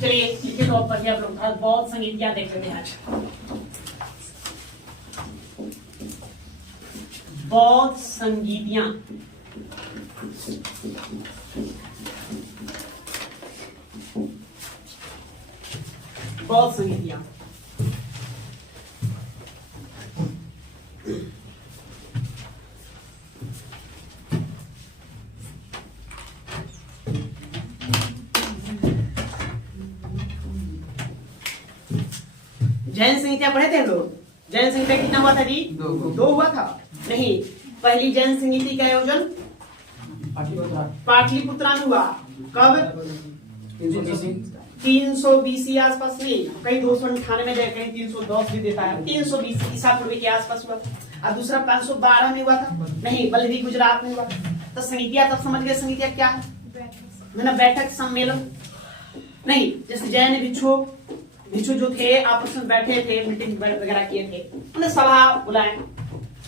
चलिए लिखे तौर पर आप लोग बहुत संगीतियां देख लेते हैं आज। बहुत संगीतियां बहुत संगीतियां जैन संहिता पढ़े थे लोग। जैन संहिता कितना हुआ था जी? दो हुआ था। नहीं, पहली जैन संहिता का आयोजन पाटलिपुत्रा में हुआ। कब? 320 आसपास में, कहीं 298 जगह, कहीं 310 भी देता है। 320 ईसा पूर्व के आसपास हुआ। और दूसरा 512 में हुआ था। नहीं, बल्कि गुजरात में हुआ। तो संहिता तब समझ गए संहिता क्या है, मतलब बैठक सम्मेलन नहीं। जैसे जैन भिक्षु जो थे आपस में बैठे थे, मीटिंग वगैरह किए थे, उन्हें सभा बुलाए,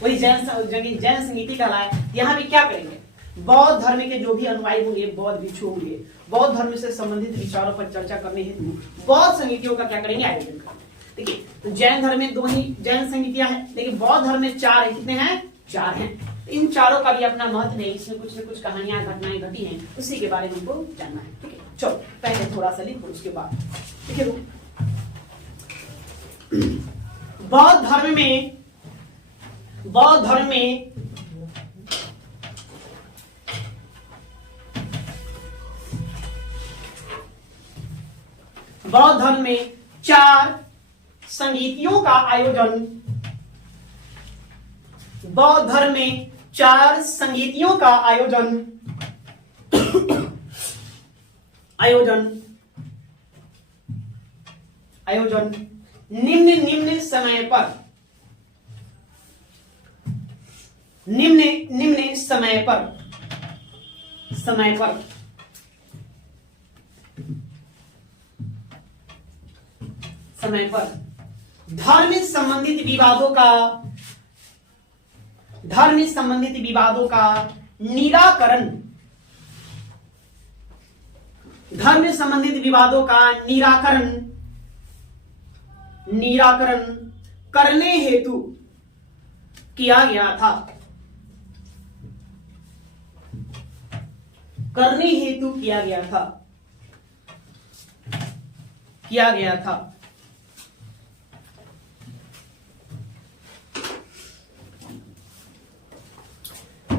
वही जैन संगीति कहलाए। यहाँ भी क्या करेंगे, बौद्ध धर्म के जो भी अनुयायी होंगे, बौद्ध भिक्षु होंगे, बौद्ध धर्म से संबंधित विचारों पर चर्चा करने हेतु बौद्ध संगीतियों का क्या करेंगे, आयोजन करेंगे। देखिए, तो जैन धर्म में 2 ही जैन संगीतियां हैं, लेकिन बौद्ध धर्म में 4 है। कितने हैं? 4 हैं। इन चारों का भी अपना महत्व है, इसमें कुछ न कुछ कहानियां घटनाएं घटी हैं, उसी के बारे में हमको जानना है। ठीक है, चलो पहले थोड़ा सा लिखो, उसके बाद ठीक है। बौद्ध धर्म में बौद्ध धर्म में 4 संगीतियों का आयोजन, बौद्ध धर्म में 4 संगीतियों का आयोजन निम्न समय पर धर्म संबंधित विवादों का निराकरण करने हेतु किया गया था।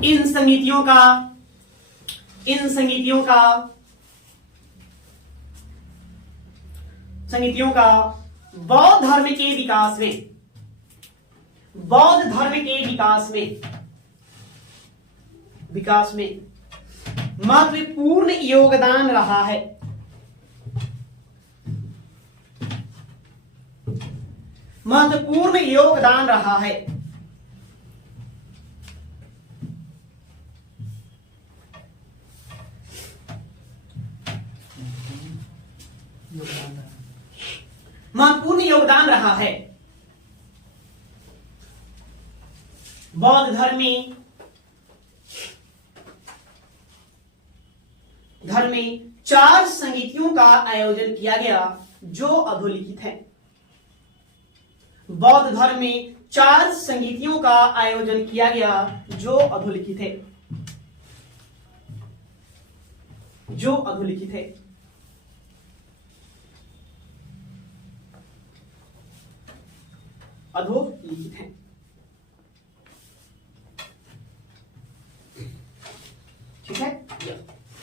इन संगीतियों का बौद्ध धर्म के विकास में महत्वपूर्ण योगदान रहा है। बौद्ध धर्म में 4 संगीतियों का आयोजन किया गया जो अधोलिखित है। बौद्ध धर्म में 4 संगीतियों का आयोजन किया गया जो अधोलिखित है। ठीक है,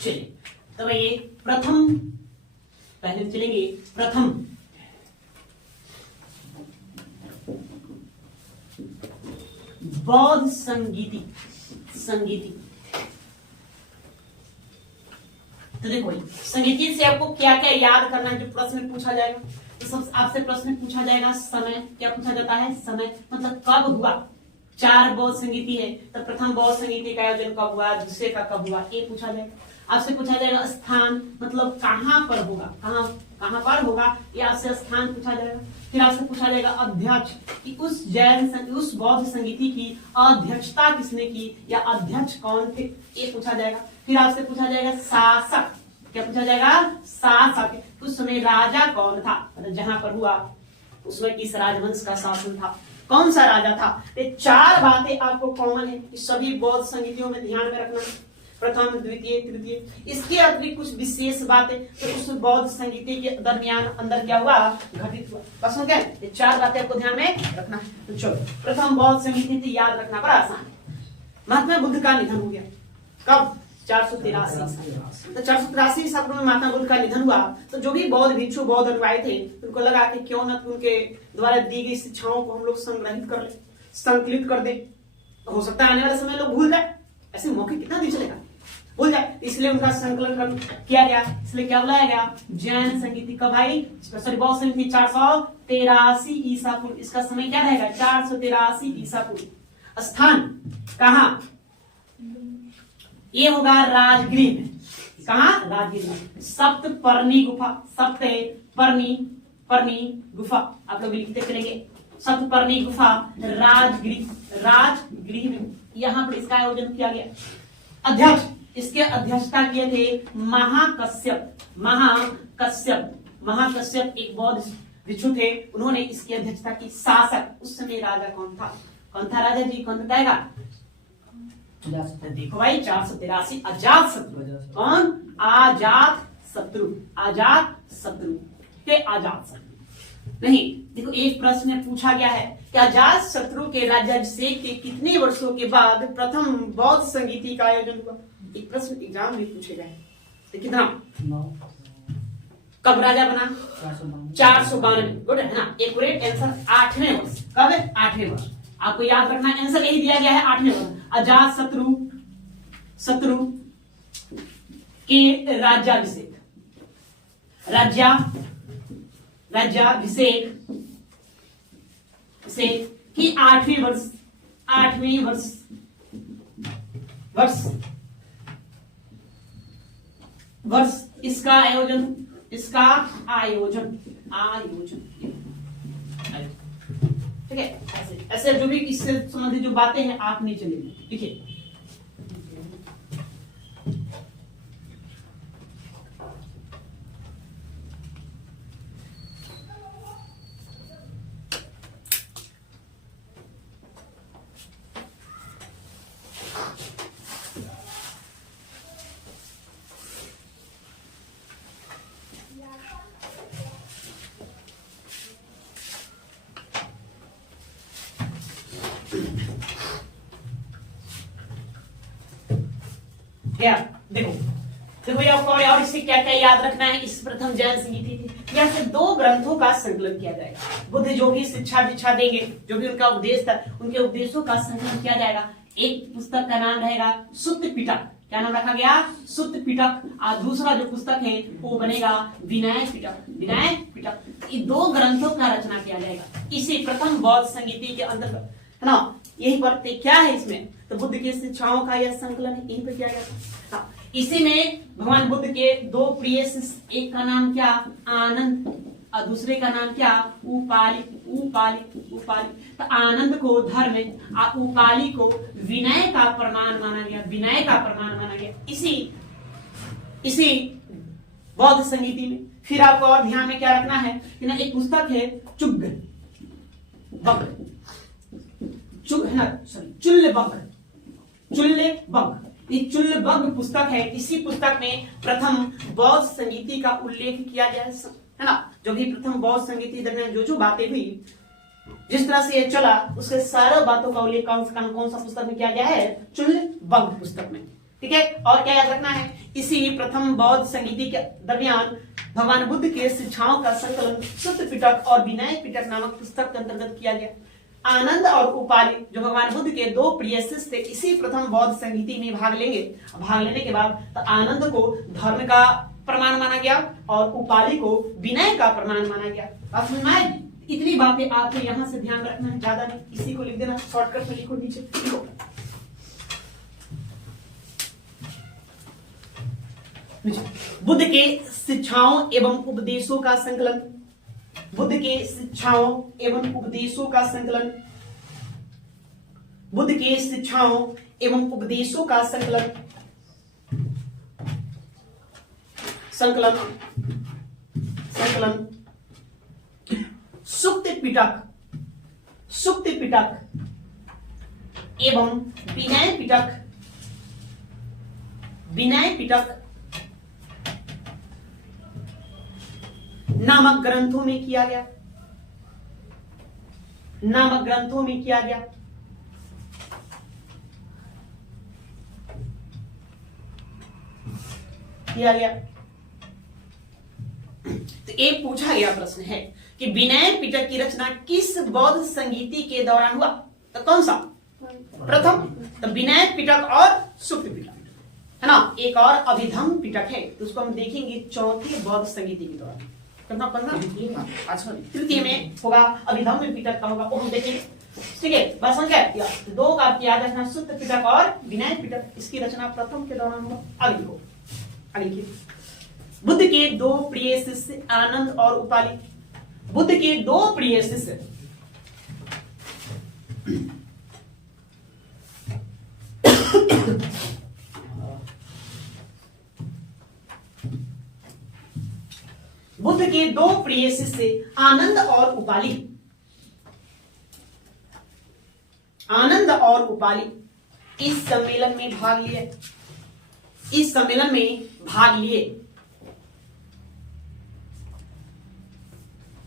चलिए तो ये प्रथम, पहले चलेंगे प्रथम बौद्ध संगीति। तो देखो संगीति से आपको क्या क्या याद करना है, जो प्रश्न पूछा जाएगा। तो सब आपसे प्रश्न पूछा जाएगा समय, क्या पूछा जाता है, समय मतलब कब हुआ। 4 बौद्ध संगीति है, तो प्रथम बौद्ध संगीति का आयोजन कब हुआ, दूसरे का कब हुआ, ये पूछा जाएगा। आपसे पूछा जाएगा स्थान, मतलब कहाँ पर होगा, कहाँ पर होगा, ये आपसे स्थान पूछा जाएगा। फिर आपसे पूछा जाएगा अध्यक्ष, कि उस बौद्ध संगीति की अध्यक्षता किसने की, या अध्यक्ष कौन थे, ये पूछा जाएगा। फिर आपसे पूछा जाएगा शासक, क्या पूछा जाएगा, शासक, उस समय राजा कौन था, मतलब जहां पर हुआ उसमें किस राजवंश का शासन था, कौन सा राजा था। ये 4 बातें आपको कॉमन है, इस सभी बौद्ध संगीतियों में ध्यान में रखना, प्रथम, द्वितीय, तृतीय। इसके अतिरिक्त कुछ विशेष बातें तो उस बौद्ध संगीति के दरमियान अंदर क्या हुआ, घटित हुआ। बस हो गया, ये 4 बातें आपको ध्यान में रखना है। तो चलो, प्रथम बौद्ध संगीति थी, याद रखना बड़ा आसान है। महात्मा बुद्ध का निधन हो गया कब, 483। तो 483 ईसा पूर्व में महात्मा बुद्ध का निधन हुआ। तो जो भी बौद्ध भिक्षु, बौद्ध अनुयायी थे, उनको लगा कि क्यों न उनके द्वारा दी गई शिक्षाओं को हम लोग संग्रहित कर ले, संकलित कर दे, तो हो सकता है आने वाले समय लोग भूल जाए। ऐसे मौके कितना दिन चलेगा, भूल जाए, इसलिए उनका संकलन किया गया। इसलिए क्या बुलाया गया, जैन संगीति। कब आई, सॉरी बौद्ध संगीति 483 ईसा पूर्व। इसका समय क्या रहेगा, 483 ईसा पूर्व। स्थान कहाँ, ये होगा राजगृह में। कहाँ, राजगृह में। सप्तपर्णी गुफा, सप्तपर्णी गुफा आप लोग लिखते चलेंगे। सप्तपर्णी गुफा राजगृह में, यहाँ पर इसका आयोजन किया गया। अध्यक्ष, इसके अध्यक्षता किए थे महाकश्यप एक बौद्ध भिक्षु थे, उन्होंने इसकी अध्यक्षता की। शासक, उस समय राजा कौन था राजा जी, कौन बताएगा, देखो भाई 483 अजात शत्रु। कौन, अजात शत्रु के अजात शत्रु। नहीं, देखो एक प्रश्न में पूछा गया है कि अजात शत्रु के राज्याभिषेक के कितने वर्षों के बाद प्रथम बौद्ध संगीति का आयोजन हुआ। एक प्रश्न एग्जाम में पूछेगा है, कितना, कब राजा बना, 492। गुड है ना, एक्यूरेट आंसर 8वें वर्ष। कब है, 8वें वर्ष। आपको याद रखना, आंसर यही दिया गया है, 8वें वर्ष। अजात शत्रु के राज्याभिषेक की 8वीं वर्ष इसका आयोजन ठीक है। ऐसे जो भी इससे संबंधित जो बातें हैं आप नीचे लिखिए, देखिए क्या, देखो ये आपको और इससे क्या क्या याद रखना है। इस प्रथम जैन संगीति थी, यहाँ से 2 ग्रंथों का संकलन किया जाएगा। बुद्ध जो भी शिक्षा दीक्षा देंगे, जो भी उनका उपदेश था, उनके उपदेशों का संकलन किया जाएगा। एक पुस्तक का नाम रहेगा सुत्त पिटक, क्या नाम रखा गया, सुत्त पिटक। और दूसरा जो पुस्तक है वो बनेगा विनय पिटक। ये 2 ग्रंथों का रचना किया जाएगा इसी प्रथम बौद्ध संगीति के अंतर्गत, है ना। यही पर क्या है इसमें, तो बुद्ध की शिक्षाओं का यह संकलन यहीं पर किया गया था। इसी में भगवान बुद्ध के 2 प्रिय शिष्य, एक का नाम क्या, आनंद, और दूसरे का नाम क्या, उपाली। तो आनंद को धर्म और उपाली को विनय का प्रमाण माना गया। इसी बौद्ध संगीति में। फिर आपको और ध्यान में क्या रखना है कि ना, एक पुस्तक है चुल्लबग पुस्तक है। इसी पुस्तक में प्रथम बौद्ध संगीति का उल्लेख किया गया है ना। जो भी प्रथम बौद्ध संगीति दरमियान जो बातें हुई, जिस तरह से ये चला, उसके सारे बातों का उल्लेख कौन सा पुस्तक में किया गया है, चुल्लबग पुस्तक में। ठीक है, और क्या याद रखना है, इसी प्रथम बौद्ध संगीति के दरमियान भगवान बुद्ध के शिक्षाओं का संकलन सुत्त पिटक और विनय पिटक नामक पुस्तक के अंतर्गत किया गया। आनंद और उपाली जो भगवान बुद्ध के 2 प्रिय शिष्य थे, इसी प्रथम बौद्ध संगीति में भाग लेने के बाद तो आनंद को धर्म का प्रमाण माना गया और उपाली को विनय का प्रमाण माना गया। आप समझ में आए? इतनी बातें आपको यहाँ से ध्यान रखना है, ज्यादा नहीं। इसी को लिख देना, शॉर्टकट में लिखो, नीचे लिखो। बुद्ध के शिक्षाओं एवं उपदेशों का संकलन, बुद्ध के शिक्षाओं एवं उपदेशों का संकलन, बुद्ध के शिक्षाओं एवं उपदेशों का संकलन, संकलन संकलन सुक्त पिटक, सुक्त पिटक एवं विनय पिटक, विनय पिटक नामक ग्रंथों में किया गया, नामक ग्रंथों में किया गया। किया गया। तो एक पूछा गया प्रश्न है कि विनय पिटक की रचना किस बौद्ध संगीति के दौरान हुआ? तो कौन सा? प्रथम तो विनय पिटक और सुक्त पिटक है ना। एक और अभिधम पिटक है, तो उसको हम देखेंगे चौथे बौद्ध संगीति के दौरान। करना अच्छा तृतीय में होगा, अभिधम में पिटक का होगा, वो हम देखेंगे। ठीक है, बस संख्या दो का याद रखना, सुक्त पिटक और विनय पिटक, इसकी रचना प्रथम के दौरान हुआ। आगे को आगे बुद्ध के दो प्रिय शिष्य आनंद और उपाली, बुद्ध के दो प्रिय शिष्य बुद्ध के दो प्रिय शिष्य आनंद और उपाली, आनंद और उपाली इस सम्मेलन में भाग लिए, इस सम्मेलन में भाग लिए,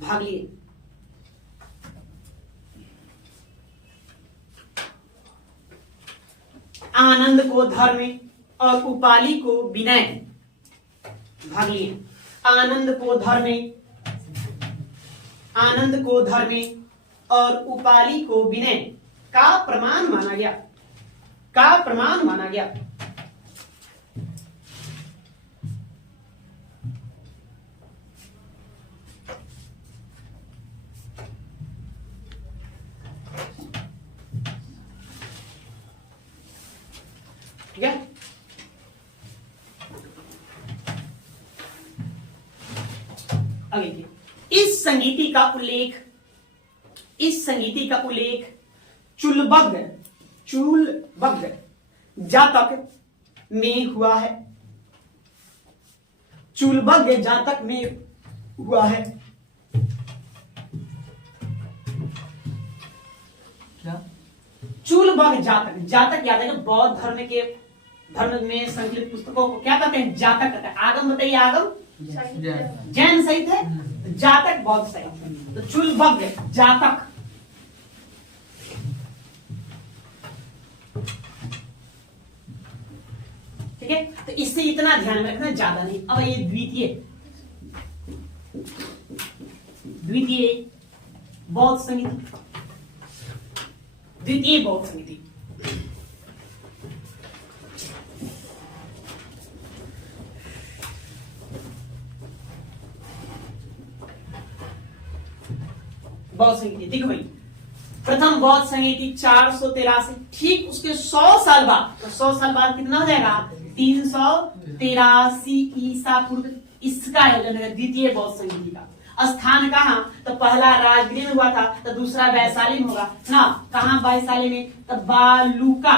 भाग लिए। आनंद को धर्म और उपाली को विनय, भाग लिए। आनंद को धर्म, आनंद को धर्म और उपाली को विनय का प्रमाण माना गया, का प्रमाण माना गया। ठीक है, आगे की इस संगीति का उल्लेख, इस संगीति का उल्लेख चुलबग्ग, चुलबग्ग जातक में हुआ है, चुलबग्ग जातक में हुआ है। क्या? चुलबग्ग जातक, जातक याद है बौद्ध धर्म के, धर्म में संकलित पुस्तकों को क्या कहते हैं? जातक कहते हैं। आगम बताइए, आगम जैन सहित है, जातक बौद्ध सहित है। तो चुलबग्ग जातक, ठीक है। तो इससे इतना ध्यान में रखना, ज्यादा नहीं। अब ये द्वितीय, द्वितीय बौद्ध समिति, द्वितीय बौद्ध समिति। बौद्ध संगीति देखो भाई, प्रथम बौद्ध संगीति 483, ठीक उसके 100 साल बाद, तो 100 साल बाद कितना हो जाएगा? 383 ईसा पूर्व इसका आयोजन है, द्वितीय बौद्ध संगीति का। स्थान कहाँ? तो पहला राजगृह में हुआ था, तो दूसरा वैशाली में होगा ना। कहाँ वैशाली में? तो बालूका,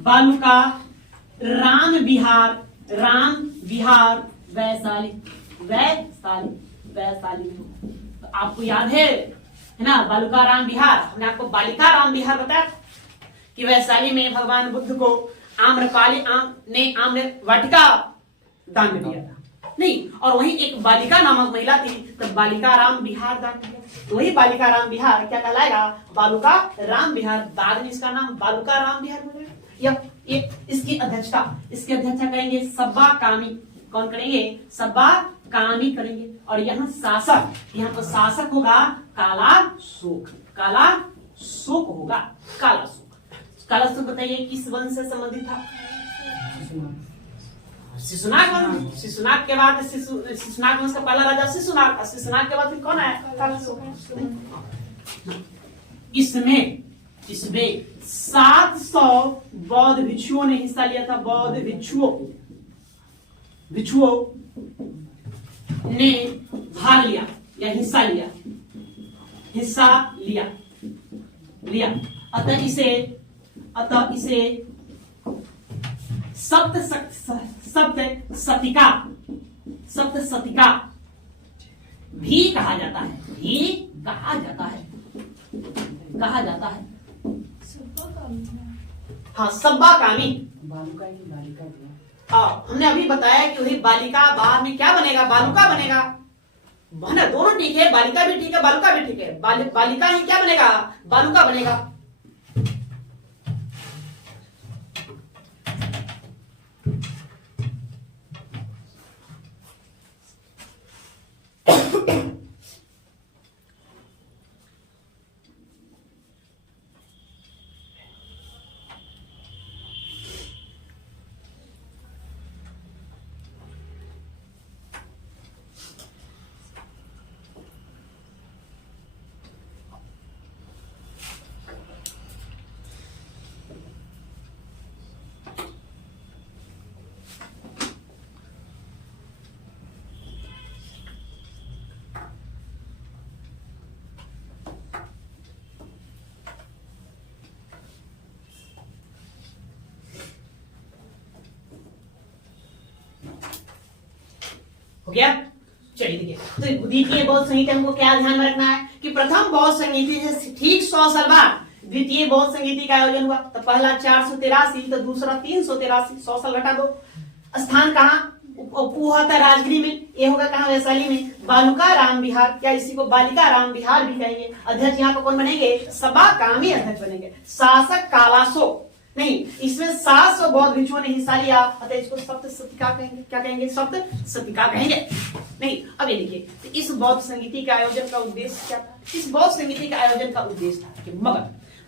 बालूका राम विहार, राम विहार वैशाली, वैशाली, वैशाली में। तो आपको याद है ना बालूका राम विहार, हमने आपको बालिका राम विहार बताया कि वैशाली में भगवान बुद्ध को आम्रपाली ने आम्र वाटिका दान में दिया था नहीं, और वहीं एक बालिका नामक महिला थी, तो बालिका राम विहार दान दिया। तो वही बालिका राम विहार क्या कहलाएगा? बालूका राम विहार। बाद में इसका नाम बालूका राम विहार हो गया। या इसकी अध्यक्षता, इसकी अध्यक्षता करेंगे सब्बा कामी। कौन करेंगे? सब्बा कामी करेंगे। और यहाँ शासक, यहाँ पर शासक होगा काला शोक, काला शोक होगा, काला शोक। काला शोक बताइए किस वंश से संबंधित था? शिशुनाग वंश। शिशुनाग के बाद शिशुनाग वंश का पहला राजा शिशुनाग, शिशुनाग के बाद फिर कौन आया? काला शोक। इसमें 700 बौद्ध भिक्षुओं ने हिस्सा लिया था, बौद्ध भिक्षुओं भिक्षुओं ने भाग लिया या हिस्सा लिया अतः इसे सप्त सतिका भी कहा जाता है। हाँ, सब्बा कामी। हमने अभी बताया कि वही बालिका बाद में क्या बनेगा, बालुका बनेगा। दोनों ठीक है, बालिका भी ठीक है, बालुका भी ठीक है। बालिका ही क्या बनेगा, बालुका बनेगा। हो गया। चलिए देखिए, तो द्वितीय बौद्ध संहिता हमको क्या ध्यान में रखना है कि प्रथम बौद्ध संहिता से ठीक 100 साल बाद द्वितीय बौद्ध संहिता का आयोजन हुआ। तो पहला 483, तो दूसरा 383, 100 साल घटा दो। स्थान कहाँ, वो होता है राजगिरी में, ये होगा कहाँ, वैशाली में, बालुका राम विहार या इसी को बालिका राम विहार भी कहेंगे। अध्यक्ष यहाँ पर कौन बनेंगे, सभा कामी अध्यक्ष बनेंगे। शासक कालासो नहीं, इसमें 700 बौद्ध भिक्षुओं ने हिस्सा लिया, अतः इसको सप्त सतिका कहेंगे। क्या कहेंगे, सप्त सतिका कहेंगे। नहीं, अब ये देखिए, तो इस बौद्ध संगीति का आयोजन का उद्देश्य क्या था। इस बौद्ध संगीति का आयोजन का उद्देश्य था कि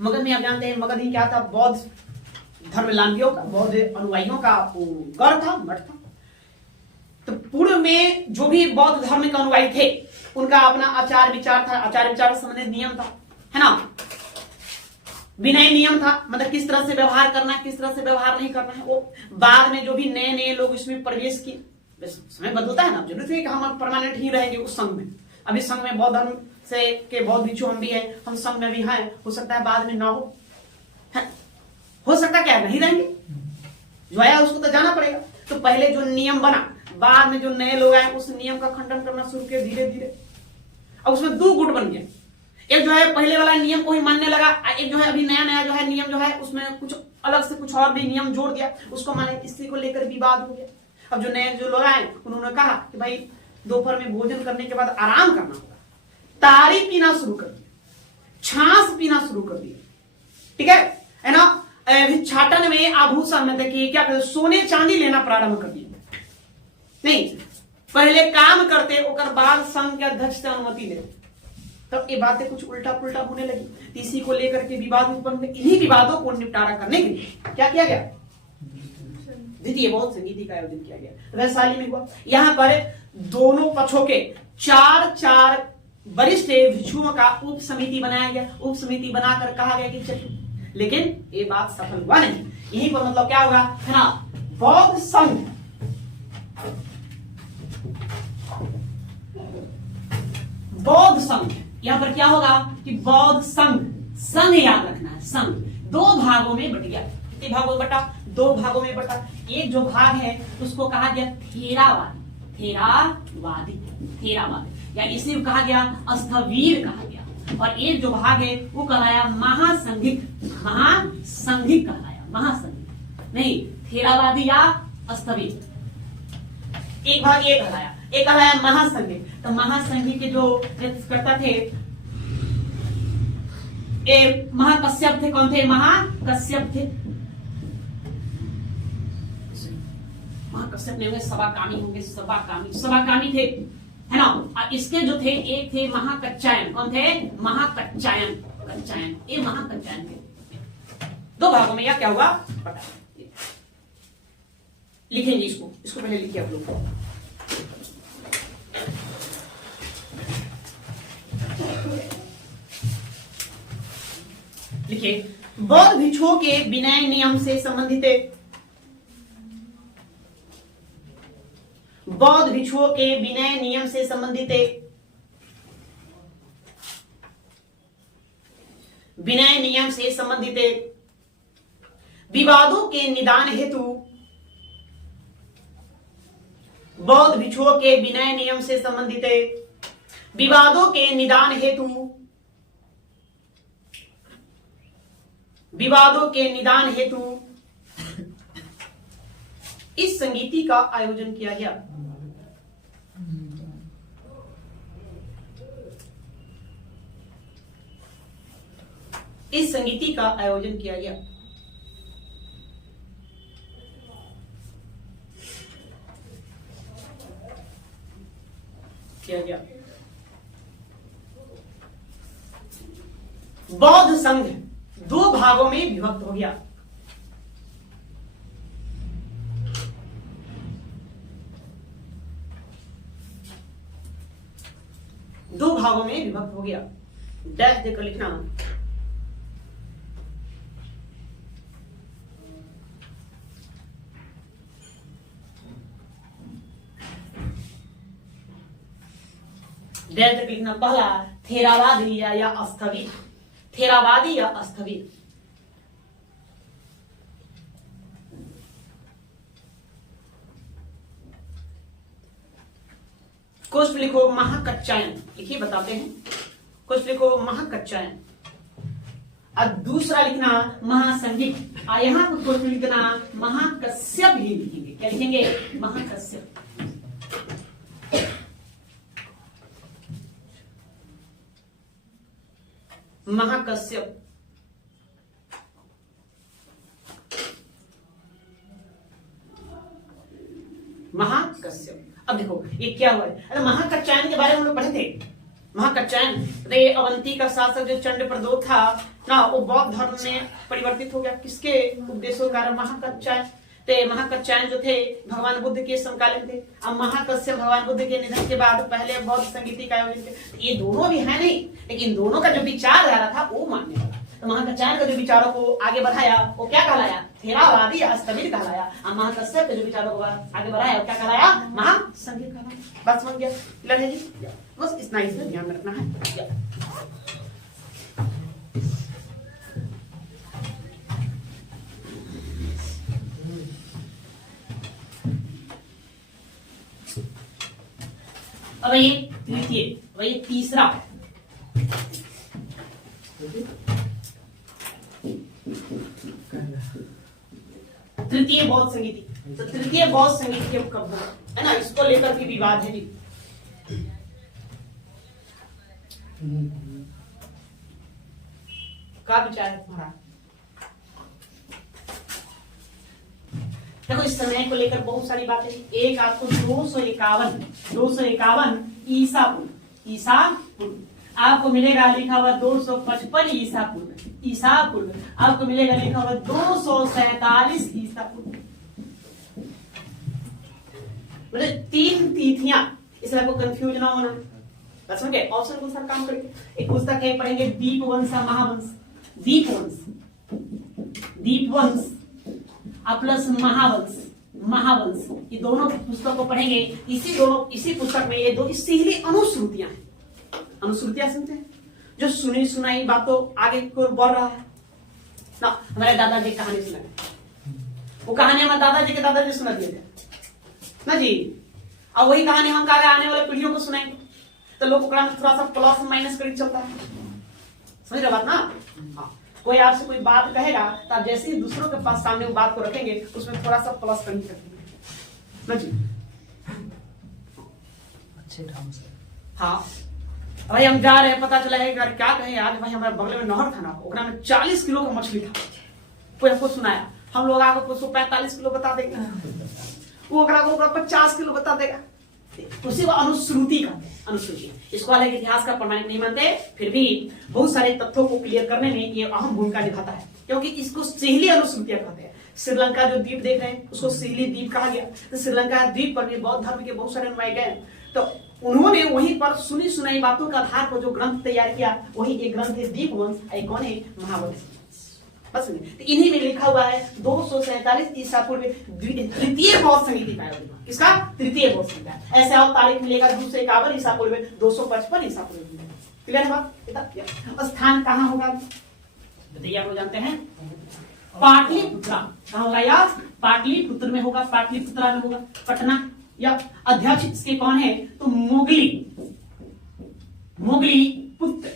मगध में आप जानते हैं, मगध ही क्या था, बौद्ध धर्मावलंबियों का, बौद्ध अनुयायियों का गढ़ था, मठ था। तो पूर्व में जो भी बौद्ध धर्म के अनुयायी थे, उनका अपना आचार विचार था, आचार विचार से संबंधित नियम था, है ना। विनय नियम था, मतलब किस तरह से व्यवहार करना है, किस तरह से व्यवहार नहीं करना है। वो बाद में जो भी नए नए लोग इसमें प्रवेश किए, समय बदलता है ना, जरूरी है कि हम परमानेंट ही रहेंगे उस संघ में। अभी संघ में बौद्ध धर्म से के बौद्ध भिक्षु हम भी हैं, हम संघ में भी हैं, हो सकता है बाद में ना हो सकता क्या नहीं रहेंगे, जो आया उसको तो जाना पड़ेगा। तो पहले जो नियम बना, बाद में जो नए लोग आए उस नियम का खंडन करना शुरू किया धीरे धीरे। अब उसमें दो गुट बन गया, एक जो है पहले वाला नियम को ही मानने लगा, एक जो है अभी नया नया जो है नियम जो है उसमें कुछ अलग से कुछ और भी नियम जोड़ दिया, उसको माने, इसी को लेकर विवाद हो गया। अब जो नए जो लोग आए उन्होंने कहा कि भाई दोपहर में भोजन करने के बाद आराम करना होगा, तारी पीना शुरू कर दिया, छाछ पीना शुरू कर दिया, ठीक है ना। छाटन में आभूषण में देखिए क्या करते, सोने चांदी लेना प्रारंभ कर दिया। नहीं, पहले काम करते ओकर बाद संघ के अध्यक्ष से अनुमति लेते, तब ये बातें कुछ उल्टा पुल्टा होने लगी। इसी को लेकर के विवाद उत्पन्न हुए। इन्हीं विवादों को निपटारा करने के लिए क्या किया गया, द्वितीय बौद्ध संगीति का आयोजन किया गया, वैशाली में हुआ। यहाँ पर दोनों पक्षों के 4 वरिष्ठ भिक्षुओं का उप समिति बनाया गया। उप समिति बनाकर कहा गया कि चलिए, लेकिन ये बात सफल हुआ नहीं। यहीं पर मतलब क्या होगा, है ना, बौद्ध संघ, बौद्ध संघ, यहां पर क्या होगा कि बौद्ध संघ, संघ याद रखना है, संघ 2 भागों में बट गया। कितने भागों में बटा, 2 भागों में बटा। एक जो भाग है उसको कहा गया थेरावादी, या इसे कहा गया स्थवीर कहा गया, और एक जो भाग है वो कहलाया महासंघिक कहलाया, महासंघिक नहीं, थेरावादी या स्थवीर। एक भाग ये कहलाया, एक कहलाया महासंघिक। तो महासंघिक के जो नेतृत्वकर्ता थे महाकश्यप थे। कौन थे, महाकश्यप थे। महाकश्यप नहीं होंगे, सभाकामी होंगे, सभाकामी थे, है ना। और इसके जो थे, एक थे महाकच्चायन। कौन थे, महाकच्चायन, ये महाकच्चायन थे। 2 भागों में यह क्या होगा पता लिखेंगे, इसको पहले लिखिए आप लोग। लिखिए, बौद्ध भिक्षुओं के विनय नियम से संबंधित बौद्ध भिक्षुओं के विनय नियम से संबंधित विनय नियम से संबंधित विवादों के निदान हेतु बौद्ध भिक्षुओं के विनय नियम से संबंधित विवादों के निदान हेतु इस संगीति का आयोजन किया गया। इस संगीति का आयोजन किया गया। बौद्ध संघ दो भागों में विभक्त हो गया। दो भागों में विभक्त हो गया। डैश देकर लिखना। डैश देकर लिखना। पहला थेरावादी या अस्थगित, थेरावादी या अस्थगित। कुछ लिखो महाकच्चायन, लिखिए बताते हैं। कुछ लिखो महाकच्चायन और दूसरा लिखना महासंगीत। और यहां कुछ लिखना महाकश्यप ही लिखेंगे। क्या लिखेंगे? महाकश्यप। महाकश्यप। महाकश्यप। अब देखो ये क्या हुआ है। अरे महाकच्चायन के बारे में हम लोग पढ़े थे। महाकच्चायन अवंती का शासक जो चंड प्रदोत था ना, वो बौद्ध धर्म में परिवर्तित हो गया। किसके उपदेशों के कारण? महाकच्चायन। महाकच्चायन जो थे भगवान बुद्ध के समकालीन थे। अब महाकश्यप भगवान बुद्ध के निधन के बाद पहले बौद्ध संगीति का आयोजन थे। ये दोनों भी है नहीं, लेकिन दोनों का जो विचारधारा था वो मानने वाला। तो महाकच्चायन का जो विचारों को आगे बढ़ाया वो क्या कहलाया? थेरावादी या अस्थगित कहलाया। और महाकश्यप के जो विचारों को आगे बढ़ाया वो क्या कहलाया? महासंगीत कहलाया। बात समझ गया? लड़े जी, बस इतना ही ध्यान में रखना है। अब ये तृतीय, अब ये तीसरा। तृतीय बौद्ध संगीति। तो तृतीय बौद्ध संगीति कब होगा, है ना? इसको लेकर के विवाद है जी। क्या विचार है तुम्हारा? देखो इस समय को लेकर बहुत सारी बातें। एक आपको 251 ईसा पूर्व आपको मिलेगा लिखा हुआ 255 ईसा पूर्व आपको मिलेगा लिखा हुआ 247 ईसा पूर्व। मतलब 3 तिथियां, इसलिए आपको कंफ्यूज ना होना। बस समझ गए? ऑप्शन को सर काम करके एक पुस्तक है, पढ़ेंगे दीपवंश महावंश। दीपवंश प्लस महावंश, ये दोनों पुस्तक को पढ़ेंगे। इसी पुस्तक में ये दो इसीलिए अनुश्रुतियां हैं। अनुश्रुतियां सुनते हैं, जो सुनी सुनाई बातों आगे को बढ़ रहा है ना। हमारे दादाजी कहानी सुना, वो कहानी हमारे दादाजी के दादाजी सुना दिए थे ना जी। अब वही कहानी हम आगे आने वाले पीढ़ियों को सुनाएंगे, तो लोग थोड़ा सा प्लस माइनस करके चलता है। समझ रहे बात ना? हाँ। कोई आपसे कोई बात कहेगा तो आप जैसे ही दूसरों के पास सामने वो बात को रखेंगे, उसमें थोड़ा सा प्लस करनी चाहिए ना जी। अच्छे ढंग से। हाँ भाई हम जा रहे हैं, पता चला है क्या कहें यार, भाई हमारे बगल में नहर था ना, ओकरा में 40 किलो का मछली था। कोई हमको सुनाया, हम लोग आगे उसको 45 किलो बता देंगे, वो ओकरा 50 किलो बता देगा। उसी को अनुश्रुति का अनुश्रुति। इसको अलग इतिहास का प्रमाणिक नहीं मानते, फिर भी बहुत सारे तथ्यों को क्लियर करने में ये अहम भूमिका निभाता है, क्योंकि इसको सिहली अनुश्रुतियां कहते हैं। श्रीलंका जो द्वीप देख रहे हैं उसको सिहली द्वीप कहा गया। तो श्रीलंका द्वीप पर भी बौद्ध धर्म के बहुत सारे अनुयायी गए, तो उन्होंने वहीं पर सुनी सुनाई बातों के आधार पर जो ग्रंथ तैयार किया, वही एक ग्रंथ है दीपवंश, एक कौन है? महावंश। बस नहीं। तो इन्हीं में लिखा हुआ है 247 ईसा पूर्व तृतीय बौद्ध संहिता का आयोजन। किसका? तृतीय बौद्ध संहिता। ऐसे और तारीख मिलेगा 251 ईसा पूर्व 255 ईसा पूर्व। क्लियर है बात? और स्थान कहाँ होगा बताइए, आप लोग जानते हैं पाटलिपुत्रा। कहाँ होगा यार? पाटलिपुत्र में होगा, पाटलिपुत्रा में होगा, पटना। या अध्यक्ष इसके कौन है? तो मोगली पुत्र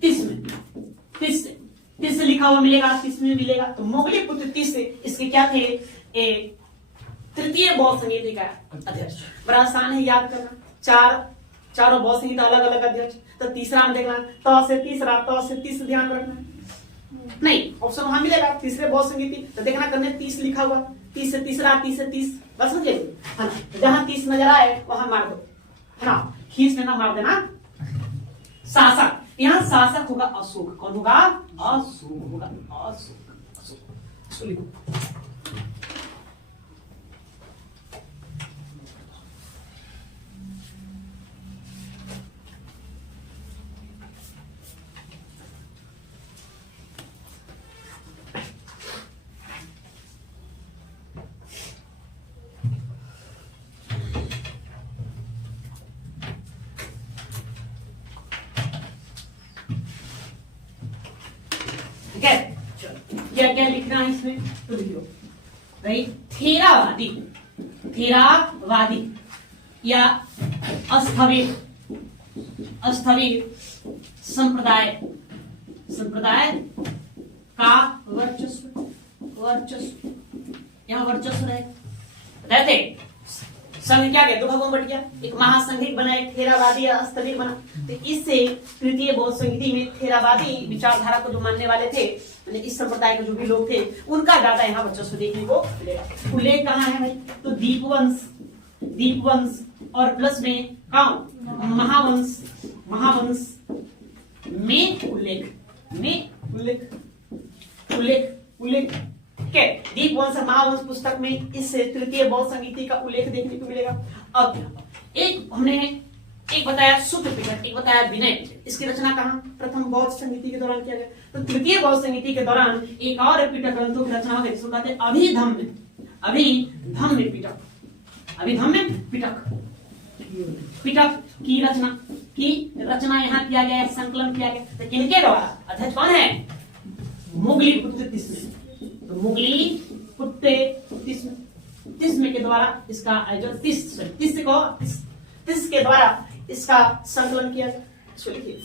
तीस में, तीस लिखा हुआ मिलेगा, 30 में मिलेगा। तो मोगली पुत्र 30 इसके क्या थे? तृतीय बौद्ध संहिता का अध्यक्ष। बड़ा आसान है याद करना, चारों बौद्ध संहिता अलग अलग अध्यक्ष। तो तीसरा में देखना तो से तीस ध्यान रखना। नहीं, ऑप्शन वहां मिलेगा तीसरे बौद्ध संहिता। तो देखना करने 30 लिखा हुआ, 30 से तीसरा, 30 से 30, बस समझे है ना? जहां 30 नजर आए वहां मार दो, है ना? खींच लेना, मार देना। शासक, यहाँ शासक होगा अशोक। कौन होगा? अशोक होगा, अशोक लिखो। क्या क्या लिखना है इसमें तो लिखो भाई। थेरावादी या अस्थविर संप्रदाय का वर्चस्व, यहाँ वर्चस्व है। रहते संघ क्या गया? दो भागों में बट गया, एक महासंघिक बना, एक थेरावादी या अस्थविर बना। तो इससे तृतीय बौद्ध संहिता में थेरावादी विचारधारा को जो मानने वाले थे, इस संप्रदाय के जो भी लोग थे, उनका ज्यादा यहाँ वर्चस्व देखने को मिलेगा। उल्लेख कहाँ है भाई? तो दीपवंश और प्लस में कौन? महावंश में उल्लेख के दीपवंश और महावंश पुस्तक में इस तृतीय बौद्ध संहिता का उल्लेख देखने को मिलेगा। अब हमने एक बताया सूत्र पिटक, एक बताया विनय पिटक। इसकी रचना कहाँ? प्रथम बौद्ध संहिता के दौरान किया गया। तो तृतीय बौद्ध संहिता के दौरान एक और पिटक ग्रंथों की रचना हुई, जिसको कहते हैं अभिधम्य पिटक की रचना यहाँ किया गया, संकलन किया गया। तो किनके द्वारा? अध्यक्ष कौन है? मुगली पुत्र तिस्म के द्वारा इसका आयोजन, तिस के द्वारा इसका संकलन किया गया। इसको लिखिए।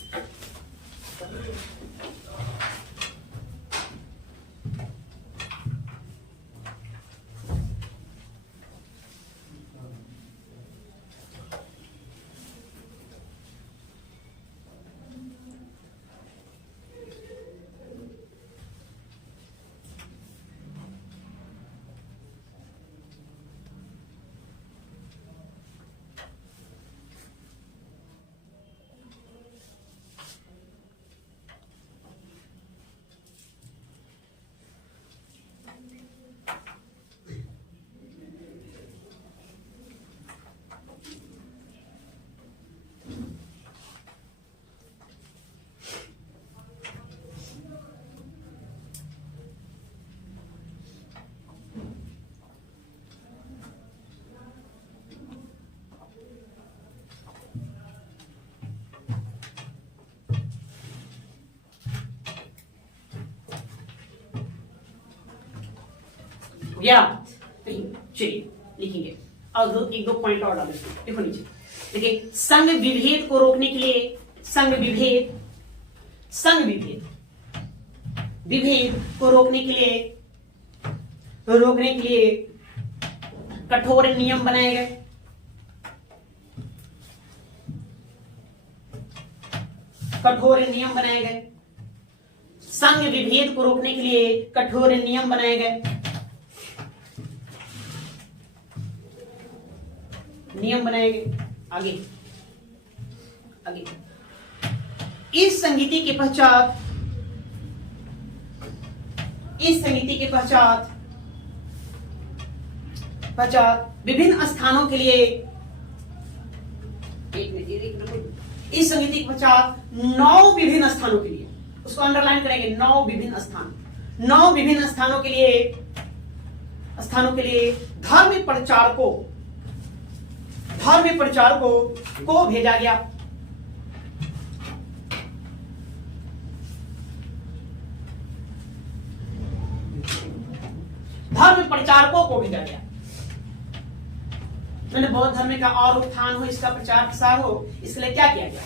या चलिए लिखेंगे और एक दो पॉइंट और डालेंगे। देखो नीचे देखिए, संघ विभेद को रोकने के लिए, विभेद को रोकने के लिए कठोर नियम बनाए गए। संघ विभेद को रोकने के लिए कठोर नियम बनाए गए। आगे इस संगीति के पश्चात विभिन्न स्थानों के लिए, इस संगीति के पश्चात 9 विभिन्न स्थानों के लिए उसको अंडरलाइन करेंगे। 9 विभिन्न स्थान, 9 विभिन्न स्थानों के लिए धार्मिक प्रचारकों को भेजा गया। धर्म प्रचारकों को भेजा गया। मैंने बौद्ध धर्म का और उत्थान हो, इसका प्रचार प्रसार हो, इसलिए क्या किया गया?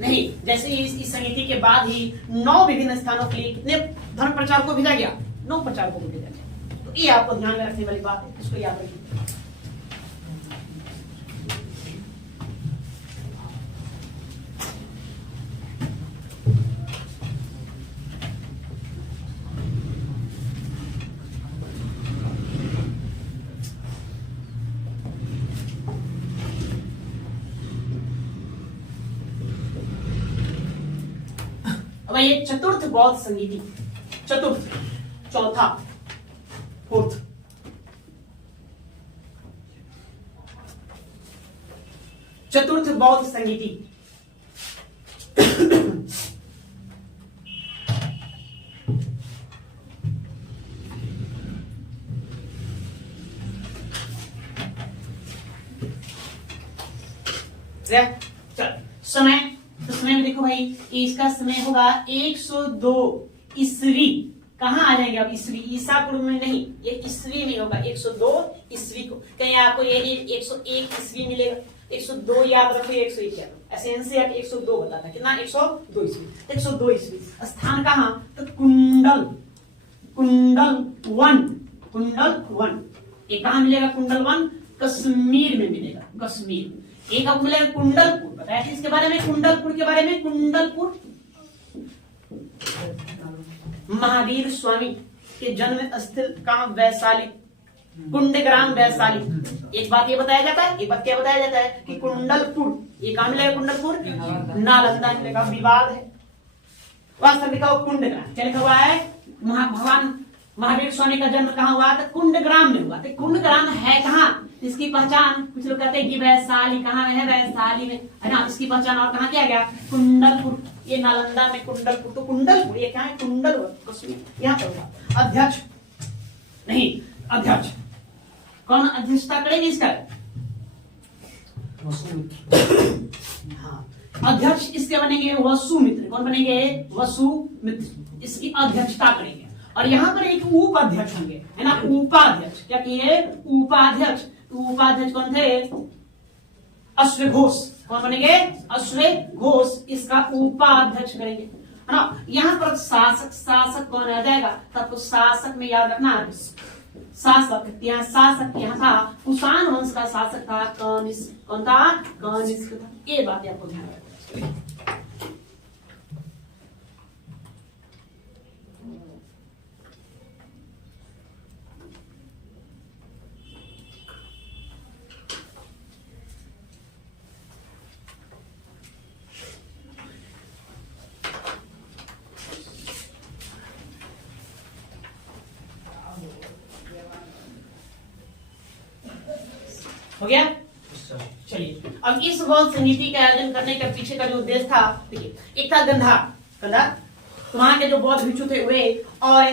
नहीं, जैसे इस समिति के बाद ही 9 विभिन्न स्थानों के लिए कितने धर्म प्रचारकों को भेजा गया? 9 प्रचारकों को भेजा गया। तो ये आपको ध्यान में रखने वाली बात है, इसको याद रखिए। अब ये चतुर्थ बौद्ध संगीति, चतुर्थ, चौथा, फोर्थ, चतुर्थ बौद्ध संगीति। समय, तो समय में देखो भाई, इसका समय होगा 102 ईस्वी। कहाँ आ जाएंगे अब? ईस्वी, ईसा पूर्व में नहीं, ये ईस्वी में होगा। 102 ईस्वी को कहीं आपको ये 101 ईस्वी मिलेगा। 102 याद रखो, 101 याद रखो। ऐसे एनसीईआरटी 102 बताता है। कितना? 102 ईस्वी। 102 ईस्वी। स्थान कहाँ? तो कुंडल वन। ये कहाँ मिलेगा? कुंडल वन कश्मीर में मिलेगा। कश्मीर। एक आपको मिलेगा कुंडलपुर। बताया था इसके बारे में, कुंडलपुर के बारे में। कुंडलपुर महावीर स्वामी के जन्म स्थल कहाँ? वैशाली, कुंडग्राम वैशाली। एक बात ये बताया जाता है, एक बात क्या बताया जाता है कि कुंडलपुर, ये कहाँ मिलेगा? कुंडलपुर नालंदा मिलेगा। विवाद है, वास्तव लिखा हुआ कुंडग्राम। क्या लिखा हुआ है? भगवान महावीर स्वामी का जन्म कहाँ हुआ था? कुंडग्राम में हुआ था। कुंडग्राम है कहाँ? इसकी पहचान कुछ लोग कहते हैं कि वैशाली। कहाँ है? वैशाली में, है ना। इसकी पहचान और कहाँ किया गया? कुंडलपुर। ये नालंदा में कुंडलपुर। तो कुंडलपुर ये क्या है? कुंडलपुर कश्मीर। यहाँ पर होगा अध्यक्ष, नहीं अध्यक्ष। कौन अध्यक्षता करेंगे इसका? हाँ, अध्यक्ष इसके बनेंगे वसुमित्र। कौन बनेंगे? वसुमित्र। इसकी अध्यक्षता करेंगे। और यहाँ पर एक उपाध्यक्ष होंगे, है ना। उपाध्यक्ष क्या किए? उपाध्यक्ष। उपाध्यक्ष कौन थे? अश्वघोष। कौन बनेंगे? अश्वघोष इसका उपाध्यक्ष करेंगे, है ना। यहाँ पर शासक कौन आ जाएगा? तब शासक में याद रखना, शासक यहाँ था कुषाण वंश का शासक था कनिष्क। कौन था? कनिष्क था। ये बात आपको ध्यान रखना। हो गया? चलिए, अब इस बौद्ध संगीति के आयोजन करने के पीछे का जो उद्देश्य था, देखिए, एक था गंधार, वहां के जो बौद्ध भिक्षु थे वे, और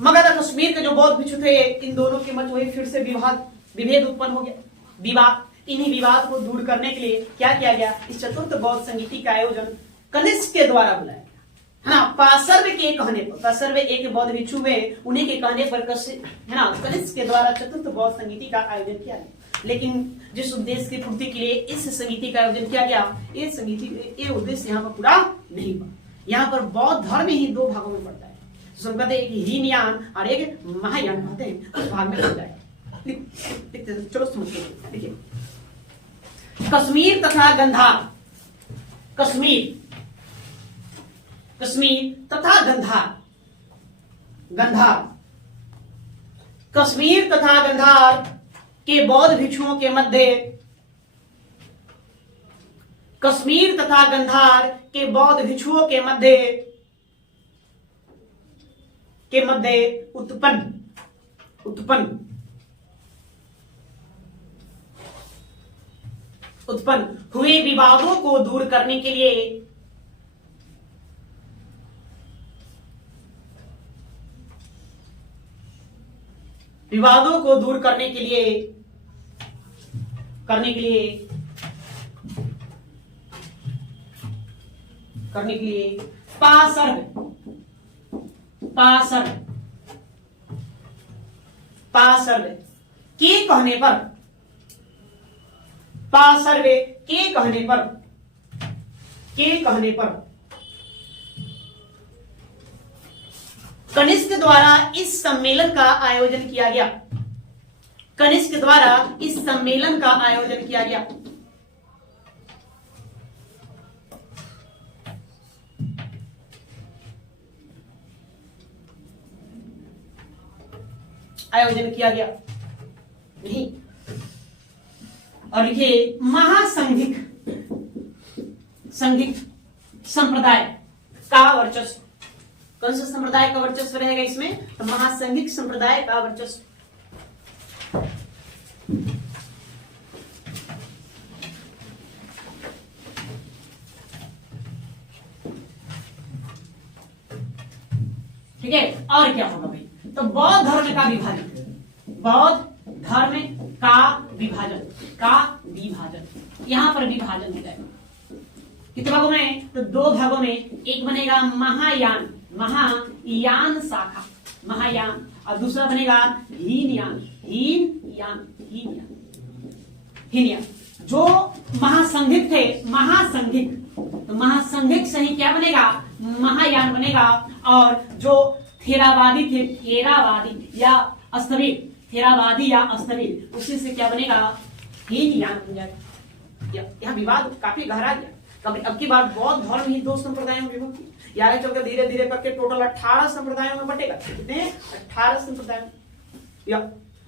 मगध कश्मीर के जो बौद्ध भिक्षु थे, इन दोनों के मध्य वही फिर से विभेद उत्पन्न हो गया। विवाद, इन्हीं विवाद को दूर करने के लिए क्या किया गया? इस चतुर्थ बौद्ध संगीति का आयोजन कनिष्क के द्वारा बुलाया, है ना। पार्श्व के कहने पर, पार्श्व एक बौद्ध भिक्षु में, उन्हीं के कहने पर है ना, कनिष्क के द्वारा चतुर्थ बौद्ध संगीति का आयोजन किया गया। लेकिन जिस उद्देश्य की पूर्ति के लिए इस संगीति का आयोजन किया गया, ये उद्देश्य यहाँ पर पूरा नहीं हुआ। यहाँ पर बौद्ध धर्म ही 2 भागों में पड़ता है। तो कहते हैं एक हीनयान और एक महायान कहते हैं, उस भाग में पड़ता है। चलो समझते हैं। देखिए, कश्मीर तथा गंधार, कश्मीर तथा गंधार, कश्मीर तथा गंधार के बौद्ध भिक्षुओं के मध्य, कश्मीर तथा गंधार के बौद्ध भिक्षुओं के मध्य उत्पन्न हुए विवादों को दूर करने के लिए विवादों को दूर करने के लिए पासर्वे के कहने पर कनिष्क द्वारा इस सम्मेलन का आयोजन किया गया। नहीं, और लिखिए महासंघिक संप्रदाय का वर्चस्व। कौन सा संप्रदाय का वर्चस्व रहेगा इसमें? तो महासंघिक संप्रदाय का वर्चस्व। ठीक है, और क्या होगा भाई? तो बौद्ध धर्म का विभाजन, यहां पर विभाजन हो जाएगा। कितने भागों में? तो 2 भागों में। एक बनेगा महायान शाखा, महायान, और दूसरा बनेगा हीनयान। जो महासंघिक थे, तो महासंघिक से ही क्या बनेगा? महायान बनेगा। और जो थेरावादी थे, थेरावादी या अस्तवीर, उसी से क्या बनेगा? हीनयान बन जाएगा। यह विवाद काफी गहरा गया। अब की बार बौद्ध धर्म ही 2 संप्रदायों में विभक्त, आगे चलकर धीरे धीरे करके टोटल 18 संप्रदायों में बटेगा। कितने? 18 संप्रदाय।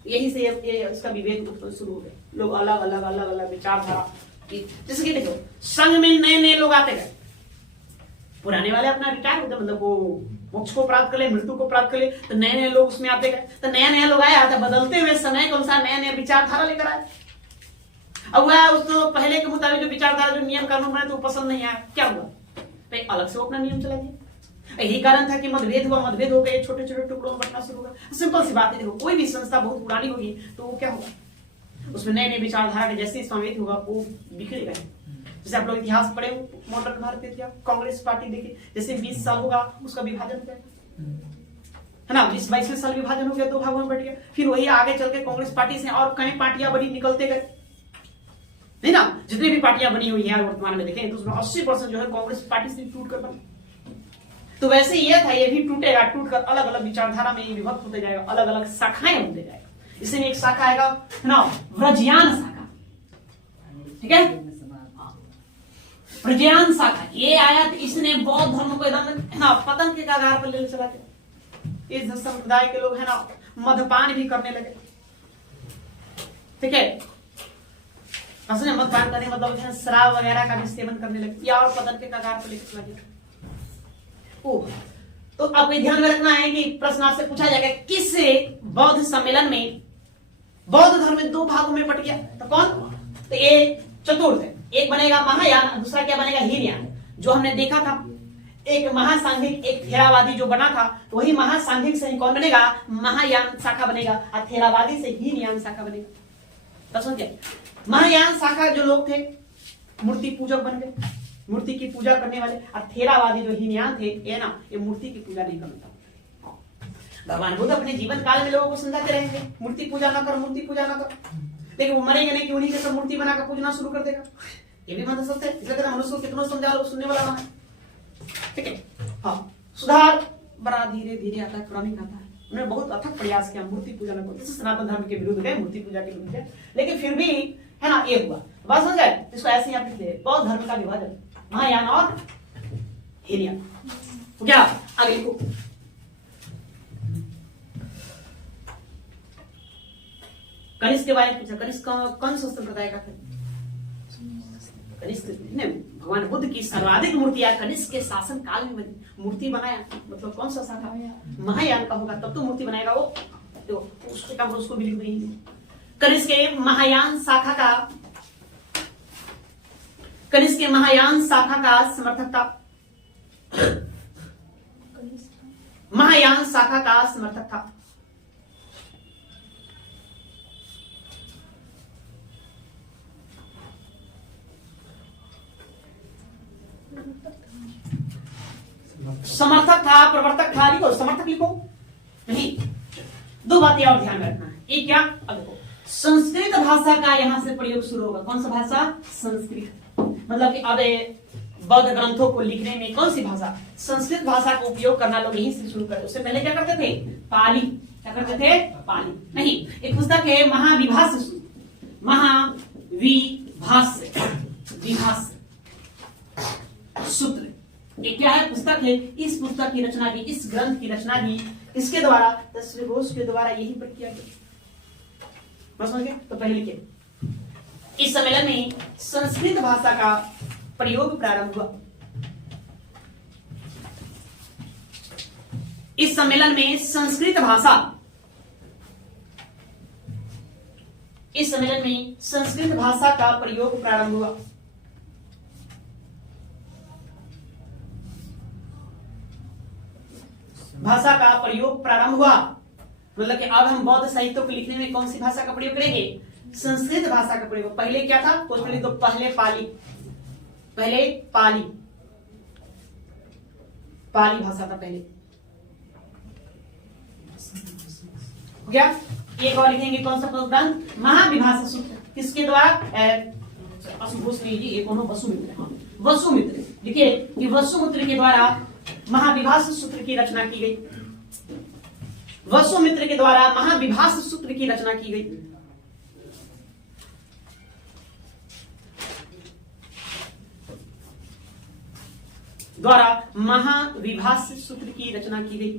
यही से इसका विभेद उत्पन्न शुरू हो गया। लोग अलग अलग विचारधारा, जैसे कि देखो, संघ में नए लोग आते गए। पुराने वाले अपना रिटायर होते, मतलब वो मोक्ष को प्राप्त कर ले, मृत्यु को प्राप्त कर ले, तो नए लोग उसमें आते गए। तो नया लोग आया था, बदलते हुए समय के अनुसार नए विचारधारा लेकर आए। अब वह उसको पहले के मुताबिक जो विचारधारा, जो नियम कानून बने, तो पसंद नहीं आया। क्या हुआ? तो अलग से वो अपना नियम चला दिया। यही कारण था कि मतभेद हो गए, छोटे छोटे टुकड़ों में बंटना शुरू हुआ। सिंपल सी बात है, देखो कोई भी संस्था बहुत पुरानी होगी तो वो क्या होगा? उसमें नए विचारधारा के जैसे समावेश होगा वो बिखरेगा। जैसे आप लोग इतिहास पढ़े, मॉडर्न भारत इतिहास, कांग्रेस पार्टी देखिए, जैसे 20 साल होगा उसका विभाजन हो जाएगा, है ना। 20-22 साल विभाजन हो गया, 2 भागों में बट गया। फिर वही आगे चल के कांग्रेस पार्टी से और कई पार्टियां बड़ी निकलते गए, नहीं ना। जितनी भी पार्टियां बनी हुई है वर्तमान में देखें तो उसमें 80% जो है कांग्रेस पार्टी से टूट कर बनी। तो वैसे ये था, ये भी टूटेगा, टूटकर अलग अलग विचारधारा में विभक्त होते जाएगा, अलग अलग शाखाएं होते जाएगा। इसमें एक शाखा आएगा, है ना, व्रजयान शाखा। ठीक है, व्रजयान शाखा ये आया तो इसने बौद्ध धर्म को एकदम, है ना, पतन के कगार पर ले चला गया। इस संप्रदाय के लोग, है ना, मद्यपान भी करने लगे। ठीक है, मद्यपान करने मतलब शराब वगैरह का भी सेवन करने लगे, या और पतन के कगार पर लेकर चला गया। तो आपको ध्यान में रखना है कि प्रश्न आपसे पूछा जाएगा, किस बौद्ध सम्मेलन में बौद्ध धर्म में 2 भागों में बट गया? तो कौन? तो ये चतुर्थ है। एक बनेगा महायान, दूसरा क्या बनेगा? हीनयान। जो हमने देखा था, एक महासांघिक, एक थेरावादी जो बना था, तो वही महासांघिक से कौन बनेगा? महायान शाखा बनेगा, और थेरावादी से हीनयान शाखा बनेगा। तो समझे, महायान शाखा जो लोग थे मूर्ति पूजक बन गए, मूर्ति की पूजा करने वाले। और थेरावादी जो हीनयान थे, ये ना, ये मूर्ति की पूजा नहीं करता। भगवान बुद्ध अपने जीवन काल में लोगों को समझाते रहेंगे, मूर्ति पूजा ना कर, मूर्ति पूजा ना कर। लेकिन वो मरेंगे नहीं कि उन्हीं के सब मूर्ति बनाकर पूजना शुरू कर देगा। ये भी मतलब सत्य है। इसलिए कहते हैं मनुष्य को कितना समझा लो, सुनने वाला है। ठीक है, हाँ, सुधार बड़ा धीरे धीरे आता है, क्रमिक आता है। उन्होंने बहुत अथक प्रयास किया मूर्ति पूजा में, जैसे सनातन धर्म के विरुद्ध गए, मूर्ति पूजा के विरुद्ध गए, लेकिन फिर भी, है ना, ये हुआ। बात समझ गए? इसको ऐसे ही आप लिख ले, बौद्ध धर्म का विभाजन, महायान और हीनयान। तो क्या आगे लिखो, कनिष्क के बारे में पूछा। कनिष्क कौन सा संप्रदाय का था? कनिष्क ने भगवान बुद्ध की सर्वाधिक मूर्तियां कनिष्क के शासन काल में बनी। मूर्ति बनाया मतलब कौन सा शाखा? महायान का होगा, तब तो मूर्ति बनाएगा वो। तो उसके काम उसको भी लिख देंगे। कनिष्क के महायान शाखा का, कनिष्क के महायान शाखा का समर्थक था, महायान शाखा का समर्थक था। समर्थक था, प्रवर्तक था, लिखो समर्थक लिखो नहीं। दो बातें और ध्यान रखना है। एक क्या, अब देखो संस्कृत भाषा का यहां से प्रयोग शुरू होगा। कौन सा भाषा? संस्कृत। मतलब कि अब बौद्ध ग्रंथों को लिखने में कौन सी भाषा? संस्कृत भाषा का उपयोग करना लोग यहीं से शुरू करते। उससे पहले क्या करते थे? पाली। क्या करते थे? पाली। नहीं, एक पुस्तक है महाविभाष्य सूत्र, महाविभाष्य सूत्र। ये क्या है? पुस्तक है। इस पुस्तक की रचना भी, इस ग्रंथ की रचना भी इसके द्वारा, तस्वीर घोष के द्वारा यही पर किया गया। समझ गए? तो पहले लिखिए, इस सम्मेलन में संस्कृत भाषा का प्रयोग प्रारंभ हुआ। इस सम्मेलन में संस्कृत भाषा, इस सम्मेलन में संस्कृत भाषा का प्रयोग प्रारंभ हुआ। भाषा का प्रयोग प्रारंभ हुआ मतलब कि अब हम बौद्ध साहित्य को लिखने में कौन सी भाषा का प्रयोग करेंगे? संस्कृत भाषा का प्रयोग। पहले क्या था? तो पहले पाली, पहले पाली, पाली भाषा था पहले। हो गया? एक और लिखेंगे कौन सा ग्रंथ? महाविभाष्य सूत्र। किसके द्वारा? वसुमित्र। देखिए कि वसुमित्र के द्वारा महाविभाष्य सूत्र की रचना की गई। वसुमित्र के द्वारा महाविभाष्य सूत्र की रचना की गई। द्वारा महाविभाष्य सूत्र की रचना की गई।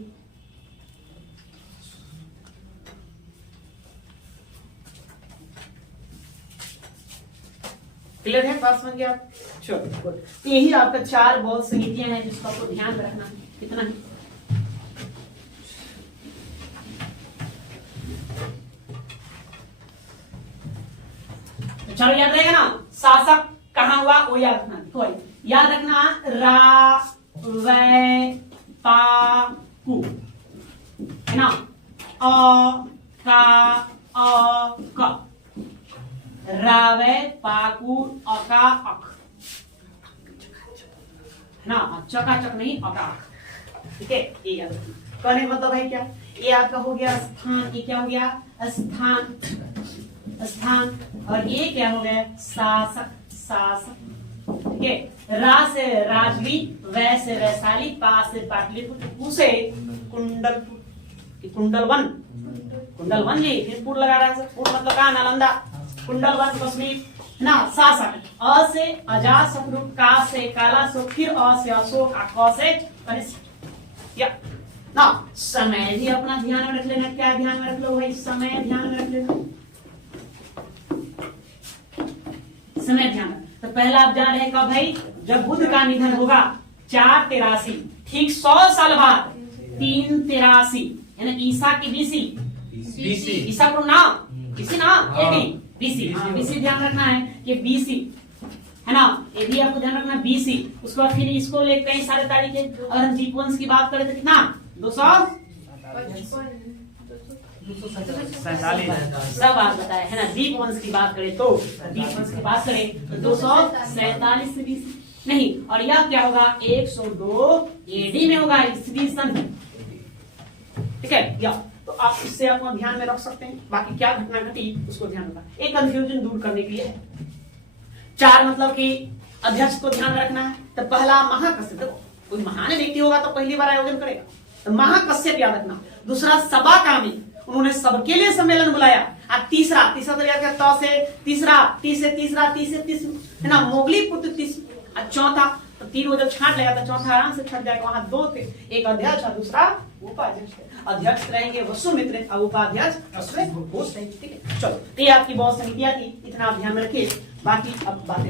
क्लियर है? बात समझ गया? चलो, यही आपका 4 बौद्ध संहितियां हैं जिसको आपको ध्यान रखना है। कितना ही चलो याद रहेगा ना? शासक कहां हुआ वो याद रखना। तो याद रखना, रा वै पा कु है ना, अ का अ क, रावे पाकू अका अक है ना, चकाचक नहीं अकाक। ठीक है, ये याद रखना। कहने का मतलब है क्या? ये आपका हो गया स्थान, ये क्या हो गया? स्थान, स्थान। और ये क्या हो गया? शासक, शासक। ठीक है, रा से राजवी, वै से वैशाली, पा से पाटलिपुत्र, कु से कुंडलपुर, कुंडलवन, कुंडलवन जी, फिर पुर लगा रहा है। पुर मतलब कहा? नालंदा। कुंडलवन कश्मीर ना। शासक, अ से अजातशत्रु, का से कालाशोक, फिर अ से अशोक, क से कनिष्क। या ना, समय भी अपना ध्यान में रख लेना। क्या ध्यान में रख लो भाई? समय ध्यान में रख लेना, समय ध्यान। तो पहला आप जान रहे कब भाई? जब बुद्ध का निधन होगा 483, ठीक 100 साल बाद 383, यानी ईसा की बीसी, ईसा को ना, बीसी ना, एडी बीसी, बीसी ध्यान रखना है कि बीसी है ना, ये भी आपको ध्यान रखना बीसी। उसके बाद फिर इसको ले कई सारे तारीख है। अगर हम दीपवंश की बात करें तो कितना? 247 सब बात बताया है ना। दीपवंश की बात करें तो, दीपवंश की बात करें तो 247 से बीसी नहीं। और यह क्या होगा? 102 एडी में होगा, ईस्वी सन। ठीक है, या तो आप इससे अपना ध्यान में रख सकते हैं। बाकी क्या घटना घटी उसको ध्यान रखना, एक कंफ्यूजन दूर करने के लिए। 4 मतलब कि अध्यक्ष को ध्यान रखना है। तो पहला महाकश्यप, देखो कोई महान व्यक्ति होगा तो पहली बार आयोजन करेगा, तो महाकश्यप याद रखना। दूसरा सभा कामी, उन्होंने सबके लिए सम्मेलन बुलाया। और तीसरा तो याद कर, तो से तीसरा, ती से तीसरा, ती से तीस है ना, मोगली पुत्र तीस। और चौथा तो 3 वो जब छांट लगा तो चौथा आराम से छट जाएगा। वहां 2 थे, एक अध्यक्ष और दूसरा उपाध्यक्ष। अध्यक्ष रहेंगे वसुमित्र और उपाध्यक्ष अश्वघोष। ठीक है, चलो, ये आपकी बहुत समितियां थी, इतना आप ध्यान में रखिए। बाकी अब बातें